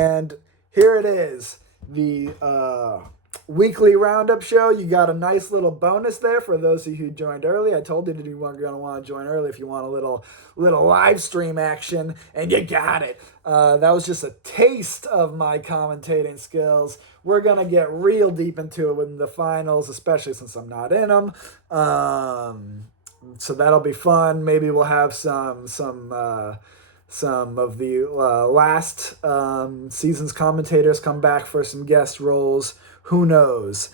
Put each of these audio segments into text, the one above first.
And here it is, the weekly roundup show. You got a nice little bonus there for those of you who joined early. I told you that you weren't going to want to join early if you want a little live stream action, and you got it. That was just a taste of my commentating skills. We're going to get real deep into it in the finals, especially since I'm not in them. So that'll be fun. Maybe we'll have some of the last season's commentators come back for some guest roles. Who knows?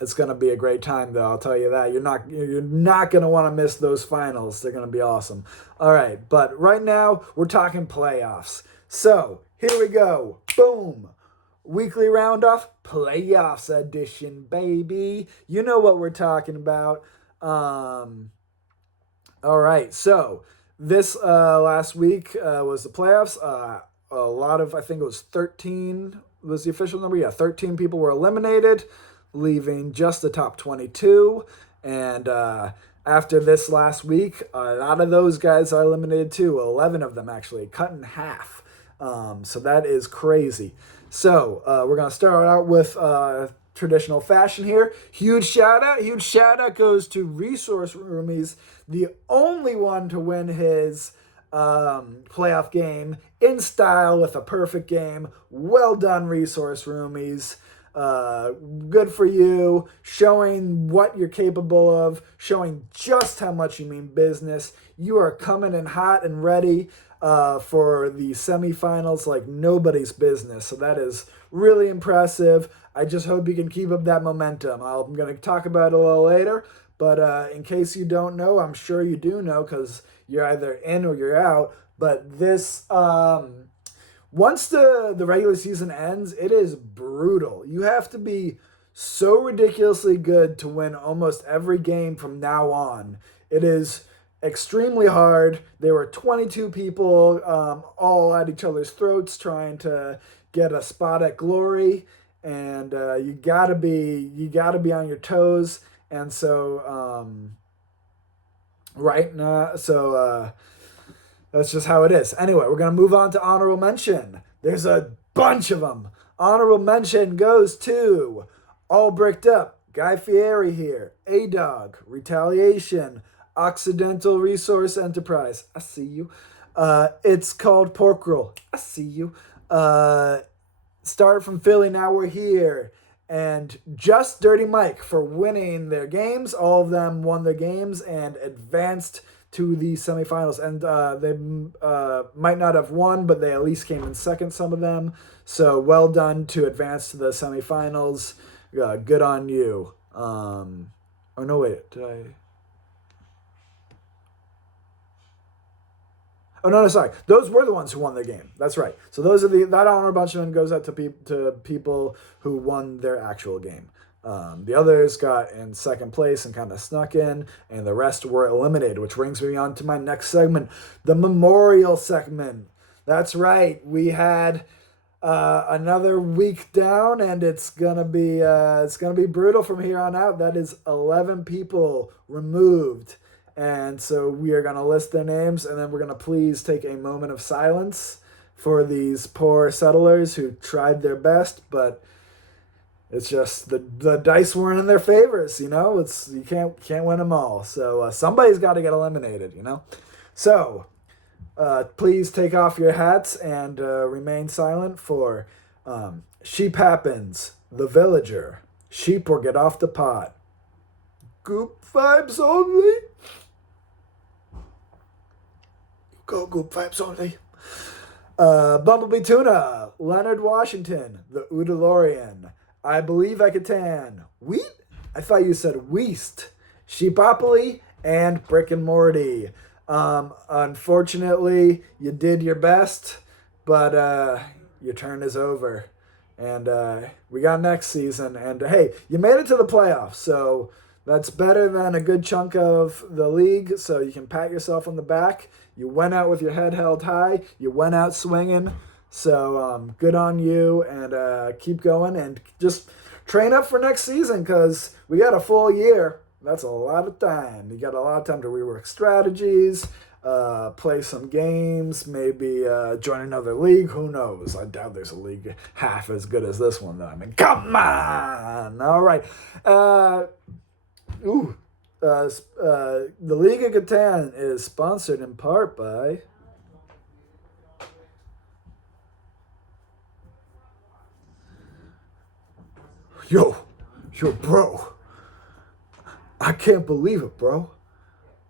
It's gonna be a great time, though. I'll tell you that. You're not gonna want to miss those finals. They're gonna be awesome. All right, but right now we're talking playoffs. So here we go. Boom. Weekly roundoff, playoffs edition, baby. You know what we're talking about. All right, so this last week was the playoffs. A lot of, I think it was 13 was the official number. Yeah, 13 people were eliminated, leaving just the top 22. And after this last week, a lot of those guys are eliminated too. 11 of them actually, cut in half. So that is crazy. So we're going to start out with traditional fashion here. Huge shout out goes to Resource Roomies, the only one to win his playoff game in style with a perfect game. Well done, Resource Roomies. Good for you, showing what you're capable of, showing just how much you mean business. You are coming in hot and ready for the semifinals like nobody's business. So that is really impressive. I just hope you can keep up that momentum. I'm going to talk about it a little later, but in case you don't know, I'm sure you do know because you're either in or you're out. But this, once the regular season ends, it is brutal. You have to be so ridiculously good to win almost every game from now on. It is extremely hard. There were 22 people all at each other's throats trying to get a spot at glory, and you gotta be on your toes. And so that's just how it is. Anyway, we're gonna move on to honorable mention. There's a bunch of them. Honorable mention goes to All Bricked Up, Guy Fieri here, A-Dog, Retaliation, Occidental Resource Enterprise, I see you. It's Called Pork Roll, I see you. Started from Philly, now we're here. And Just Dirty Mike for winning their games. All of them won their games and advanced to the semifinals. And they might not have won, but they at least came in second, some of them. So well done to advance to the semifinals. Good on you. Oh, no, wait. Did I... Oh, no, sorry. Those were the ones who won the game. That's right. So those are that honorable mention goes out to people who won their actual game. The others got in second place and kind of snuck in, and the rest were eliminated, which brings me on to my next segment, the memorial segment. That's right. We had another week down, and it's gonna be brutal from here on out. That is 11 people removed. And so we are going to list their names, and then we're going to please take a moment of silence for these poor settlers who tried their best, but it's just the dice weren't in their favors, you know? You can't win them all. So somebody's got to get eliminated, you know? So please take off your hats and remain silent for Sheep Happens, The Villager, Sheep or Get Off the Pot, Goop Vibes Only. Go Goop Vibes Only. Bumblebee Tuna, Leonard Washington, The Udalorian, I Believe I Could Tan, Wheat? I thought you said Weast, Sheepopoly, and Brick and Morty. Unfortunately, you did your best, but your turn is over. And we got next season. And hey, you made it to the playoffs, so that's better than a good chunk of the league, so you can pat yourself on the back. You went out with your head held high. You went out swinging. So good on you, and keep going, and just train up for next season because we got a full year. That's a lot of time. You got a lot of time to rework strategies, play some games, maybe join another league. Who knows? I doubt there's a league half as good as this one, though. I mean, come on! All right. The League of Catan is sponsored in part by... Yo, bro. I can't believe it, bro.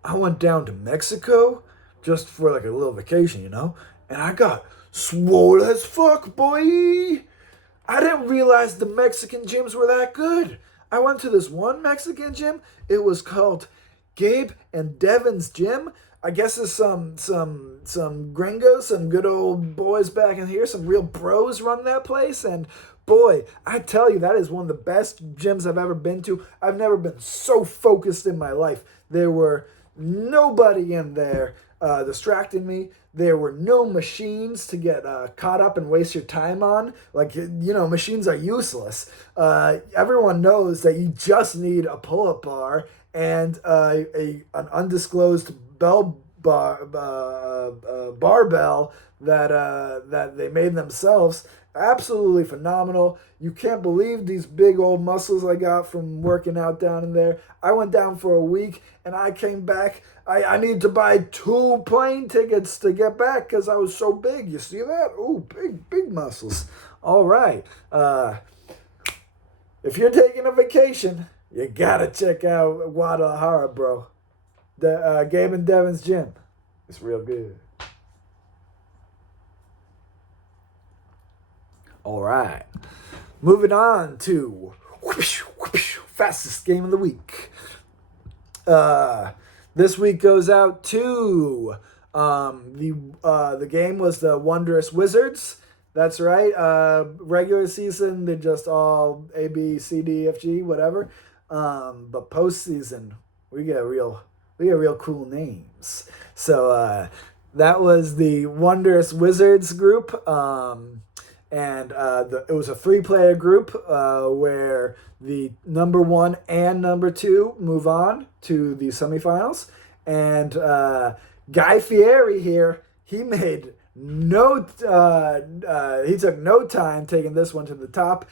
I went down to Mexico just for like a little vacation, and I got swole as fuck, boy. I didn't realize the Mexican gyms were that good. I went to this one Mexican gym. It was called Gabe and Devin's Gym. I guess there's some gringos, some good old boys back in here, some real bros run that place, and boy, I tell you, that is one of the best gyms I've ever been to. I've never been so focused in my life. There were nobody in there distracting me. There were no machines to get caught up and waste your time on. Machines are useless. Everyone knows that you just need a pull-up bar and an undisclosed barbell that they made themselves. Absolutely phenomenal. You can't believe these big old muscles I got from working out down in there. I went down for a week and I came back. I needed to buy 2 plane tickets to get back because I was so big. You see that? Ooh, big muscles. All right. If you're taking a vacation, you gotta check out Guadalajara, bro. The Gabe and Devin's Gym. It's real good. All right. Moving on to fastest game of the week. This week goes out to the game was the Wondrous Wizards. That's right. Regular season, they're just all A, B, C, D, F, G, whatever. But postseason, we get real cool names. So that was the Wondrous Wizards group. And it was a 3-player group where the number 1 and number 2 move on to the semifinals. And Guy Fieri here, he made he took no time taking this one to the top.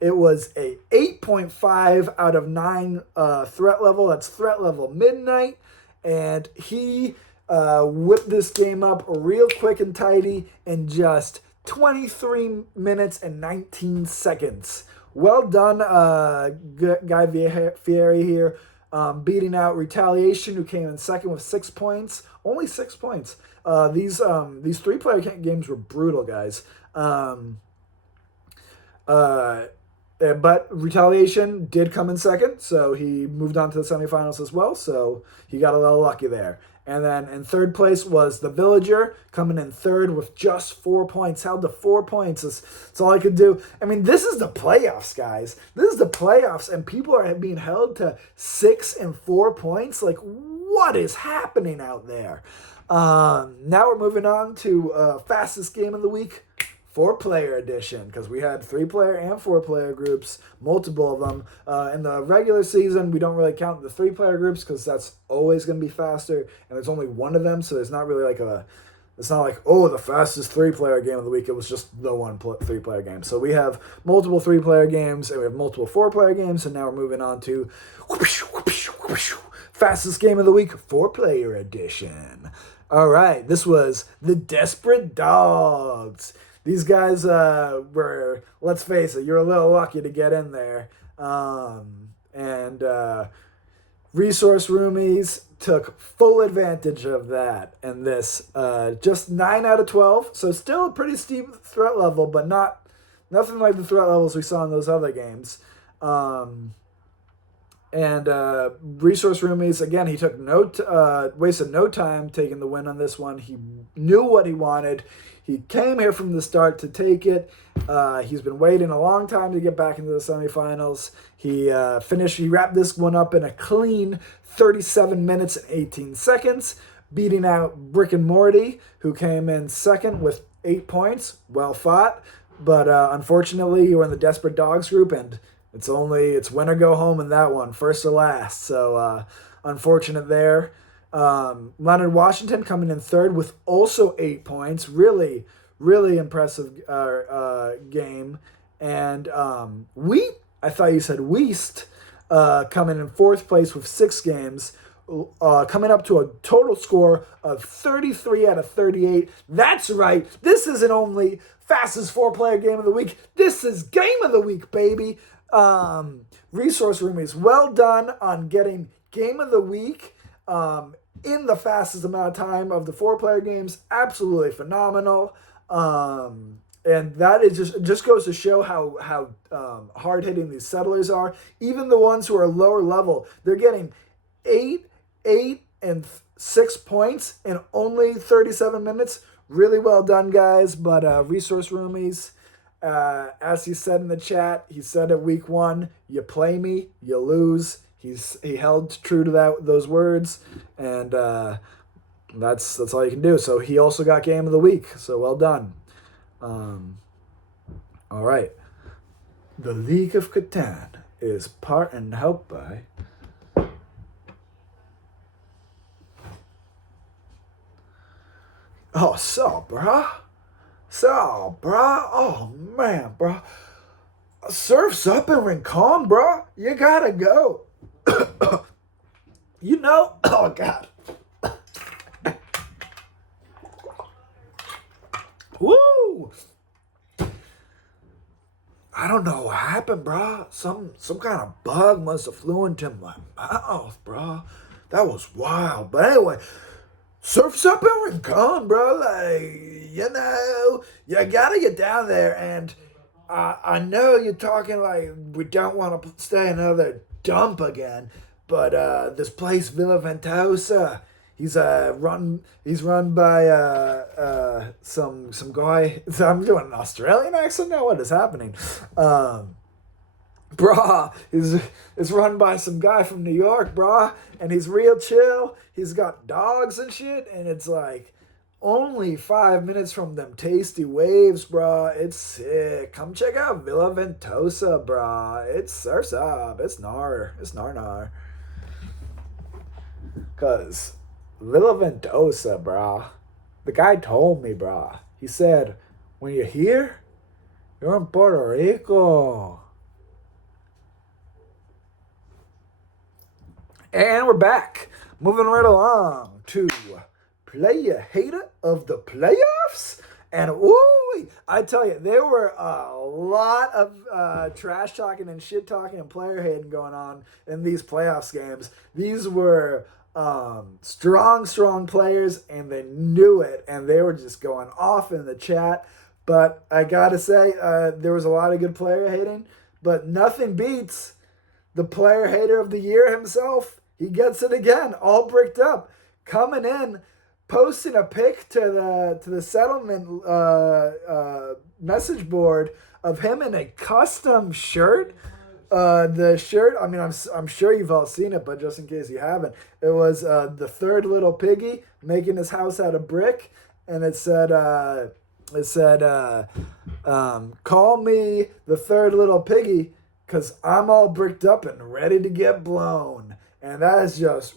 It was a 8.5 out of 9 threat level. That's threat level midnight. And he whipped this game up real quick and tidy in just 23 minutes and 19 seconds. Well done, Guy Fieri here, beating out Retaliation, who came in second with 6 points. Only 6 points. These 3-player games were brutal, guys. But Retaliation did come in second, so he moved on to the semifinals as well, so he got a little lucky there. And then in third place was the Villager, coming in third with just 4 points. Held to 4 points. That's all I could do. I mean, this is the playoffs, guys. This is the playoffs, and people are being held to 6 and 4 points. Like, what is happening out there? Now we're moving on to fastest game of the week. 4-player edition, because we had 3-player and 4-player groups, multiple of them. In the regular season, we don't really count the 3-player groups because that's always going to be faster, and there's only one of them, so there's not really it's not like, oh, the fastest 3-player game of the week. It was just the one 3-player game. So we have multiple 3-player games, and we have multiple 4-player games, and now we're moving on to fastest game of the week, 4-player edition. All right, this was the Desperate Dogs. These guys were, let's face it, you're a little lucky to get in there. And Resource Roomies took full advantage of that in this. Just 9 out of 12, so still a pretty steep threat level, but nothing like the threat levels we saw in those other games. And Resource Roomies, again, he took wasted no time taking the win on this one. He knew what he wanted. He came here from the start to take it. He's been waiting a long time to get back into the semifinals. He wrapped this one up in a clean 37 minutes and 18 seconds, beating out Brick and Morty, who came in second with 8 points. Well fought. But unfortunately, you were in the Desperate Dogs group, and it's win or go home in that one, first or last. So unfortunate there. Leonard Washington coming in third with also 8 points. Really, really impressive game. And I thought you said Weist, coming in fourth place with 6 games, coming up to a total score of 33 out of 38. That's right. This isn't only fastest 4-player game of the week. This is game of the week, baby. Resource Roomies, well done on getting game of the week in the fastest amount of time of the 4-player games. Absolutely phenomenal. And that is just goes to show how hard hitting these settlers are. Even the ones who are lower level, they're getting 8, and 6 points in only 37 minutes. Really well done, guys. But Resource Roomies, as he said in the chat, he said it week 1, you play me, you lose. He held true to those words, and that's all you can do. So he also got game of the week. So well done. All right. The League of Catan is part and helped by bruh. Oh, man, bruh. Surf's up in Rincon, bruh. You gotta go. Oh, God. Woo! I don't know what happened, bruh. Some kind of bug must have flew into my mouth, bruh. That was wild. But anyway, Surf's up in Rincon, bro. You gotta get down there. And I know you're talking like we don't want to stay another dump again, but this place, Villa Ventosa, he's run by some guy. I'm doing an Australian accent now. What is happening? It's run by some guy from New York, brah, and he's real chill. He's got dogs and shit, and it's like only 5 minutes from them tasty waves, brah. It's sick. Come check out Villa Ventosa, brah. It's surf's up. It's nar. Cause Villa Ventosa, brah. The guy told me, brah. He said, when you're here, you're in Puerto Rico. And we're back. Moving right along to Player Hater of the Playoffs. And ooh, I tell you, there were a lot of trash talking and shit talking and player hating going on in these playoffs games. These were strong players, and they knew it, and they were just going off in the chat. But I gotta say, there was a lot of good player hating, but nothing beats the player hater of the year himself. He gets it again, all bricked up, coming in, posting a pic to the settlement message board of him in a custom shirt. The shirt, I mean, I'm sure you've all seen it, but just in case you haven't, it was the third little piggy making his house out of brick, and it said, call me the third little piggy, because I'm all bricked up and ready to get blown. And that is just,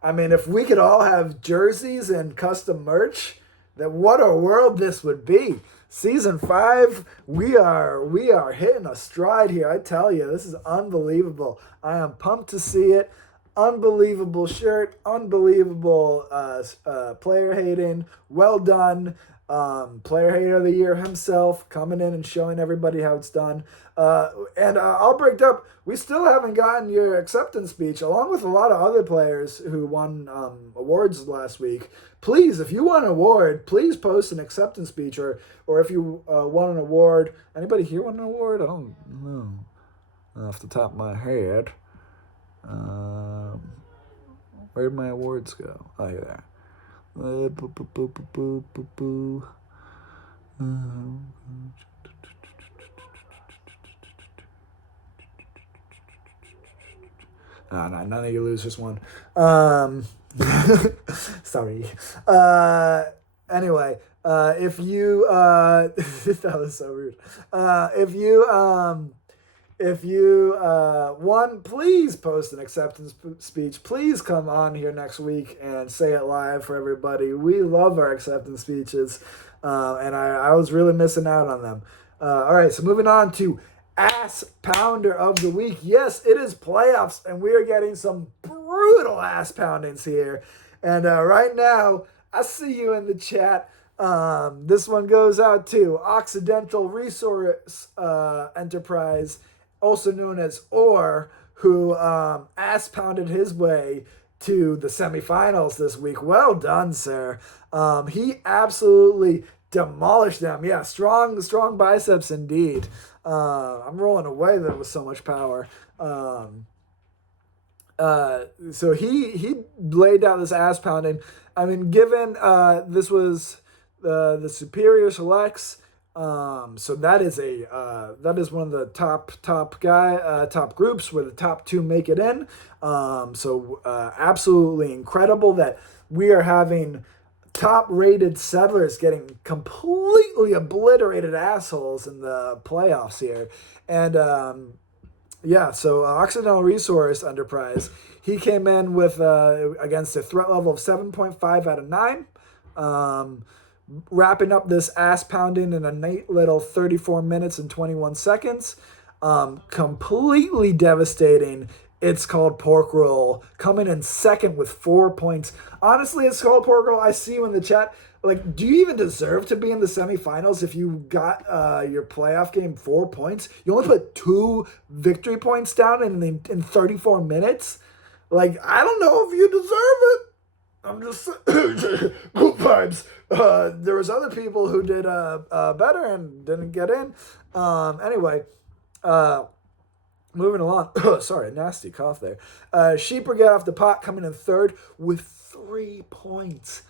I mean, if we could all have jerseys and custom merch, then what a world this would be. Season 5, we are hitting a stride here. I tell you, this is unbelievable. I am pumped to see it. Unbelievable shirt, unbelievable player hating. Well done. Player hater of the year himself, coming in and showing everybody how it's done. And I'll break up. We still haven't gotten your acceptance speech, along with a lot of other players who won awards last week. Please, if you won an award, please post an acceptance speech, or if you won an award. Anybody here won an award? I don't know off the top of my head. Where'd my awards go? Oh, here they are. None of you losers won. Sorry. Anyway, if you that was so rude. if you please post an acceptance speech. Please come on here next week and say it live for everybody. We love our acceptance speeches, and I was really missing out on them. All right, so moving on to ass pounder of the week. Yes, it is playoffs, and we are getting some brutal ass poundings here. And right now, I see you in the chat. This one goes out to Occidental Resource Enterprise, also known as OR, who ass pounded his way to the semifinals this week. Well done, sir. He absolutely demolished them. Yeah, strong biceps indeed. I'm rolling away there with so much power. So he laid down this ass pounding. I mean, given this was the Superior Selects, so that is one of the top groups where the top two make it in. So absolutely incredible that we are having top-rated settlers getting completely obliterated assholes in the playoffs here. And yeah, so Occidental Resource Enterprise, he came in with against a threat level of 7.5 out of 9. Wrapping up this ass pounding in a neat little 34 minutes and 21 seconds. Completely devastating. It's Called Pork Roll, coming in second with 4 points. Honestly, It's Called Pork Roll, I see you in the chat. Like, do you even deserve to be in the semifinals if you got your playoff game 4 points? You only put 2 victory points down in 34 minutes? Like, I don't know if you deserve it. I'm just good vibes. There was other people who did better and didn't get in. Anyway, moving along. Sorry, nasty cough there. Sheeper Get Off the Pot coming in third with 3 points.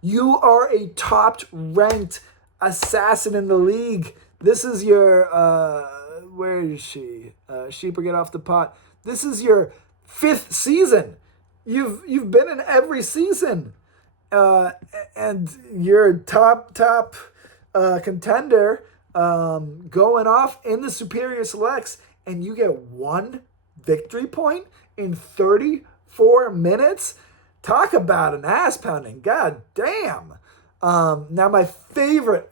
You are a top-ranked assassin in the league. This is your, where is she? Sheeper Get Off the Pot. This is your 5th season. You've been in every season. And you're top contender going off in the Superior Selects, and you get 1 victory point in 34 minutes. Talk about an ass pounding. God damn. Now my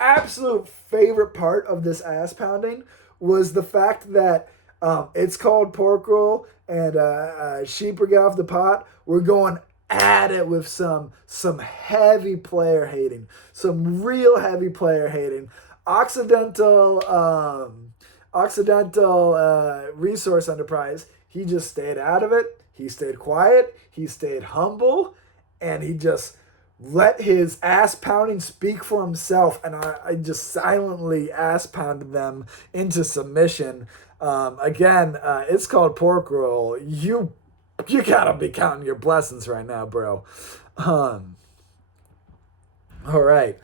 absolute favorite part of this ass pounding was the fact that It's Called Pork Roll and Sheeper Get Off the Pot. We're going at it with some heavy player hating, some real heavy player hating. Occidental Resource Enterprise, he just stayed out of it. He stayed quiet. He stayed humble, and he just let his ass pounding speak for himself. And I just silently ass pounded them into submission. Again, It's Called Pork Roll. You gotta be counting your blessings right now, bro. All right.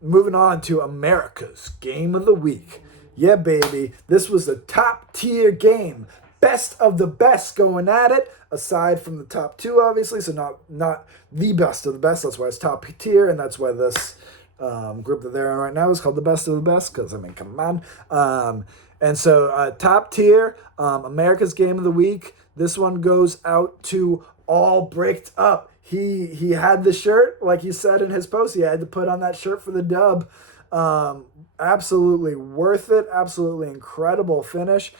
Moving on to America's Game of the Week. Yeah, baby. This was a top tier game. Best of the best going at it, aside from the top two, obviously. So not the best of the best. That's why it's top tier, and that's why this group that they're in right now is called the best of the best, because, I mean, come on. And so top tier, America's Game of the Week. This one goes out to All Bricked Up. He had the shirt, like he said in his post. He had to put on that shirt for the dub. Absolutely worth it. Absolutely incredible finish.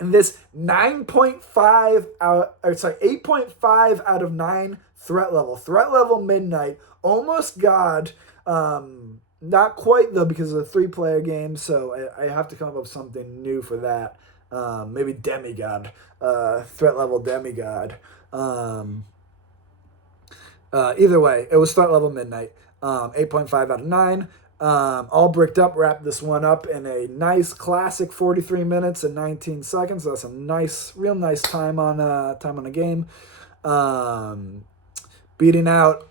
And this 8.5 out of 9 threat level midnight, almost God. Not quite though, because of the 3-player game. So I have to come up with something new for that. Maybe demigod, threat level demigod. Either way, it was threat level midnight. 8.5 out of 9. All Bricked Up wrapped this one up in a nice classic 43 minutes and 19 seconds. So that's a real nice time on a game. Beating out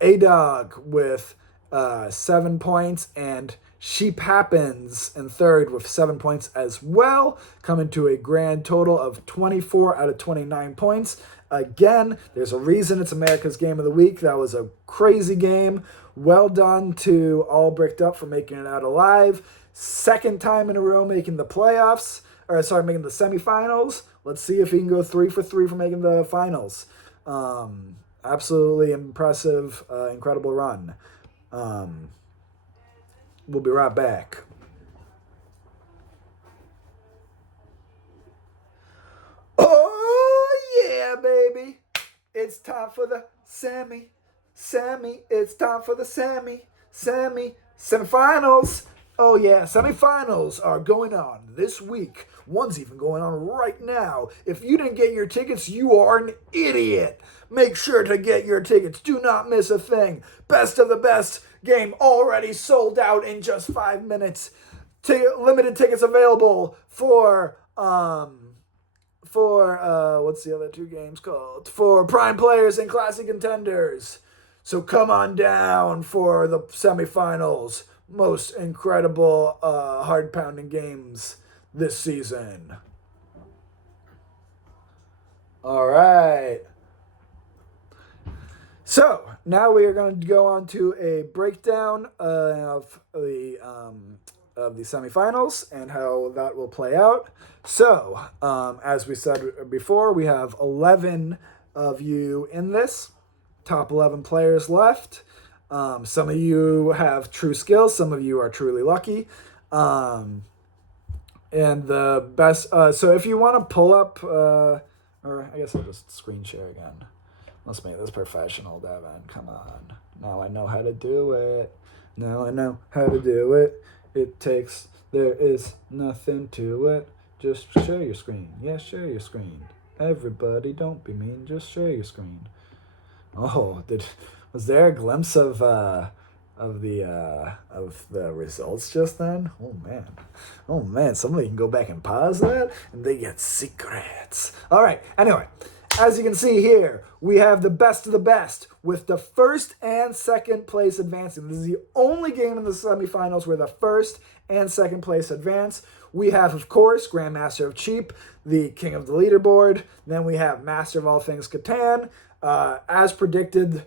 A-Dog with 7 points, and Sheep Happens in third with 7 points as well, coming to a grand total of 24 out of 29 points. Again, there's a reason it's America's Game of the Week. That was a crazy game well done to All Bricked Up for making it out alive. Second time in a row making the playoffs, making the semifinals. Let's see if he can go 3 for 3 for making the finals. Absolutely impressive, incredible run. We'll be right back. Oh, yeah, baby. It's time for the Sammy, it's time for the semifinals. Oh, yeah, semifinals are going on this week. One's even going on right now. If you didn't get your tickets, you are an idiot. Make sure to get your tickets. Do not miss a thing. Best of the best game already sold out in just 5 minutes. Limited tickets available for what's the other 2 games called? For Prime Players and Classic Contenders. So come on down for the semifinals. Most incredible hard-pounding games this season. All right. So now we are going to go on to a breakdown of the semifinals and how that will play out. So, as we said before, we have 11 of you in this. Top 11 players left. Some of you have true skills. Some of you are truly lucky. And the best... so if you want to pull up... or I guess I'll just screen share again. Let's make this professional, Devin. Come on. Now I know how to do it. There is nothing to it. Just share your screen. Yeah, share your screen. Everybody, don't be mean. Just share your screen. Oh, was there a glimpse of the results just then? Oh man! Somebody can go back and pause that, and they get secrets. All right. Anyway, as you can see here, we have the best of the best with the first and second place advancing. This is the only game in the semifinals where the first and second place advance. We have, of course, Grandmaster of Cheap, the king of the leaderboard. Then we have Master of All Things Catan. As predicted,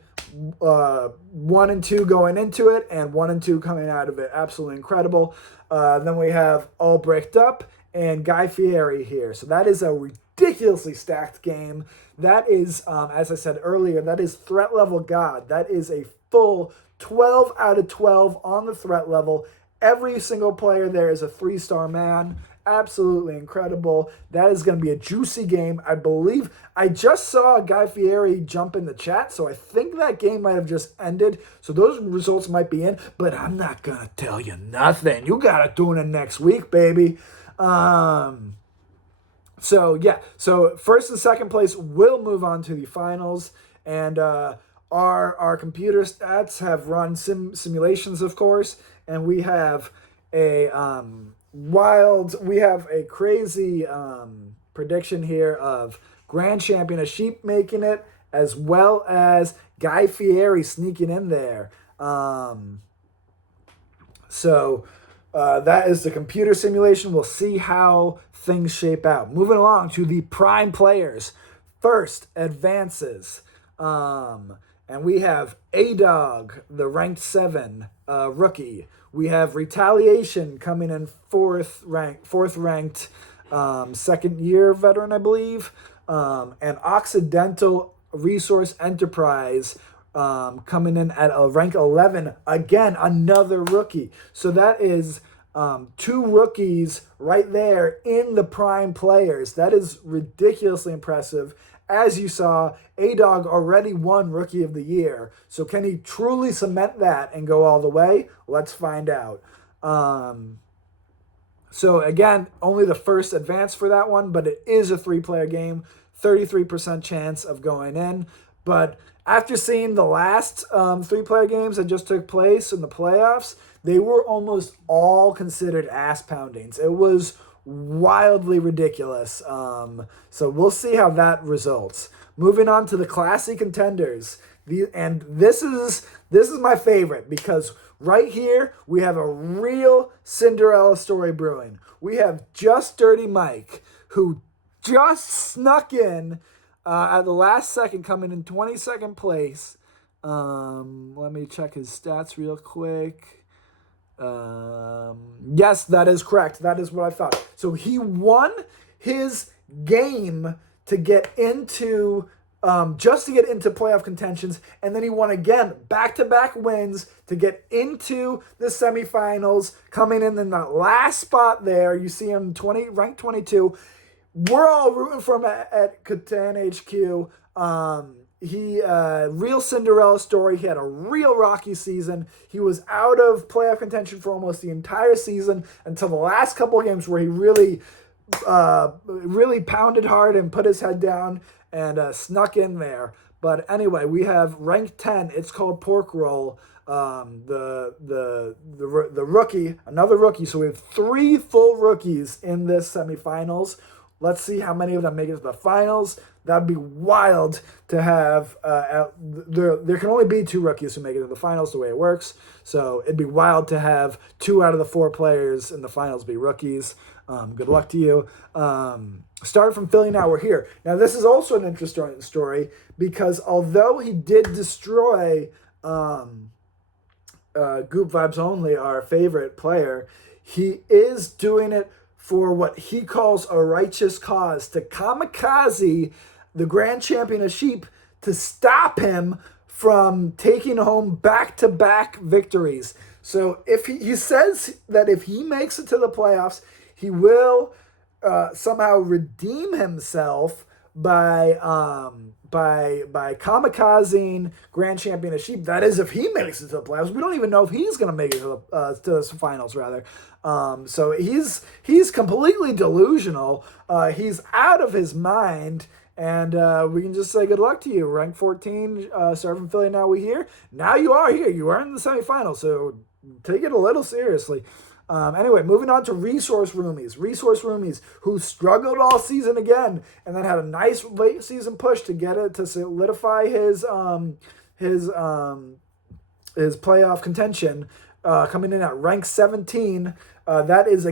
1 and 2 going into it, and 1 and 2 coming out of it. Absolutely incredible. Then we have All Bricked Up and Guy Fieri here. So that is a ridiculously stacked game. That is, as I said earlier, that is threat level God. That is a full 12 out of 12 on the threat level. Every single player there is a 3-star man. Absolutely incredible. That is going to be a juicy game. I believe I just saw Guy Fieri jump in the chat, so I think that game might have just ended. So those results might be in, but I'm not going to tell you nothing. You got to tune in next week, baby. So first and second place will move on to the finals, and our computer stats have run simulations, of course, and we have a crazy prediction here of Grand Champion of Sheep making it, as well as Guy Fieri sneaking in there. That is the computer simulation. We'll see how things shape out. Moving along to the prime players. First advances. And we have A-Dog, the ranked 7 rookie. We have Retaliation coming in fourth ranked second year veteran, I believe. And Occidental Resource Enterprise coming in at a rank 11. Again, another rookie. So that is 2 rookies right there in the prime players. That is ridiculously impressive. As you saw, A-Dog already won Rookie of the Year. So can he truly cement that and go all the way? Let's find out. So again, only the first advance for that one, but it is a 3-player game. 33% chance of going in. But after seeing the last 3-player games that just took place in the playoffs, they were almost all considered ass poundings. It was wildly ridiculous. So we'll see how that results. Moving on to the Classic Contenders. This is my favorite, because right here we have a real Cinderella story brewing. We have Just Dirty Mike, who just snuck in at the last second, coming in 22nd place. Let me check his stats real quick. Yes, that is correct. That is what I thought. So he won his game to get into just to get into playoff contentions, and then he won again, back-to-back wins to get into the semifinals, coming in that last spot there. You see him ranked 22. We're all rooting for him at Catan HQ. He real Cinderella story. He had a real rocky season. He was out of playoff contention for almost the entire season until the last couple of games where he really pounded hard and put his head down and snuck in there. But anyway, we have ranked 10. It's called Pork Roll. The rookie, another rookie. So we have 3 full rookies in this semifinals. Let's see how many of them make it to the finals. That'd be wild to have. There can only be 2 rookies who make it to the finals the way it works. So it'd be wild to have 2 out of the 4 players in the finals be rookies. Good luck to you. Starting from Philly now, we're here. Now, this is also an interesting story because although he did destroy Goop Vibes Only, our favorite player, he is doing it for what he calls a righteous cause, to kamikaze the grand champion of Sheep to stop him from taking home back-to-back victories. So if he says that if he makes it to the playoffs, he will somehow redeem himself by kamikazing grand champion of Sheep. That is, if he makes it to the playoffs. We don't even know if he's going to make it to the finals, rather. So he's completely delusional. He's out of his mind. And we can just say good luck to you. Rank 14, starting from Philly, now we here. Now you are here. You are in the semifinals, so take it a little seriously. Anyway, moving on to Resource Roomies. Resource Roomies, who struggled all season again, and then had a nice late season push to get it to solidify his playoff contention, coming in at rank 17. That is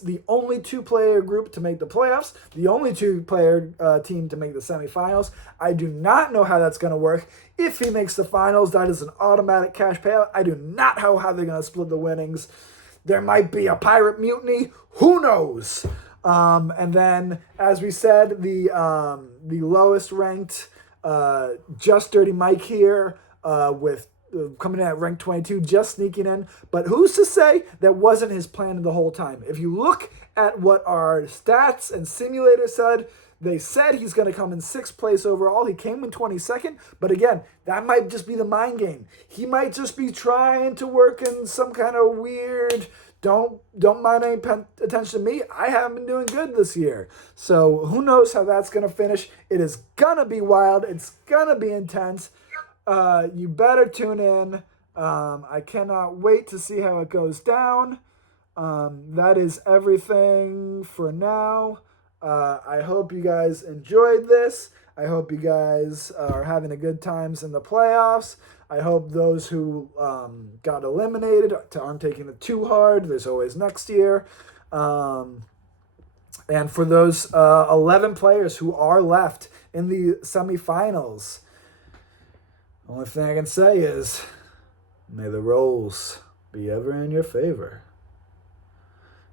the only 2-player group to make the playoffs, the only 2-player team to make the semifinals. I do not know how that's going to work. If he makes the finals, that is an automatic cash payout. I do not know how they're going to split the winnings. There might be a pirate mutiny. Who knows? And then, as we said, the lowest ranked, Just Dirty Mike here, with coming in at rank 22, just sneaking in. But who's to say that wasn't his plan the whole time? If you look at what our stats and simulator said, they said he's going to come in 6th place overall. He came in 22nd. But again, that might just be the mind game. He might just be trying to work in some kind of weird, don't mind any attention to me. I haven't been doing good this year. So who knows how that's going to finish. It is going to be wild. It's going to be intense. You better tune in. I cannot wait to see how it goes down. That is everything for now. I hope you guys enjoyed this. I hope you guys are having a good times in the playoffs. I hope those who got eliminated aren't taking it too hard. There's always next year. And for those 11 players who are left in the semifinals, the only thing I can say is, may the rolls be ever in your favor.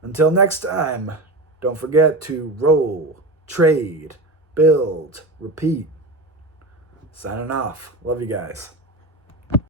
Until next time, don't forget to roll, trade, build, repeat. Signing off. Love you guys.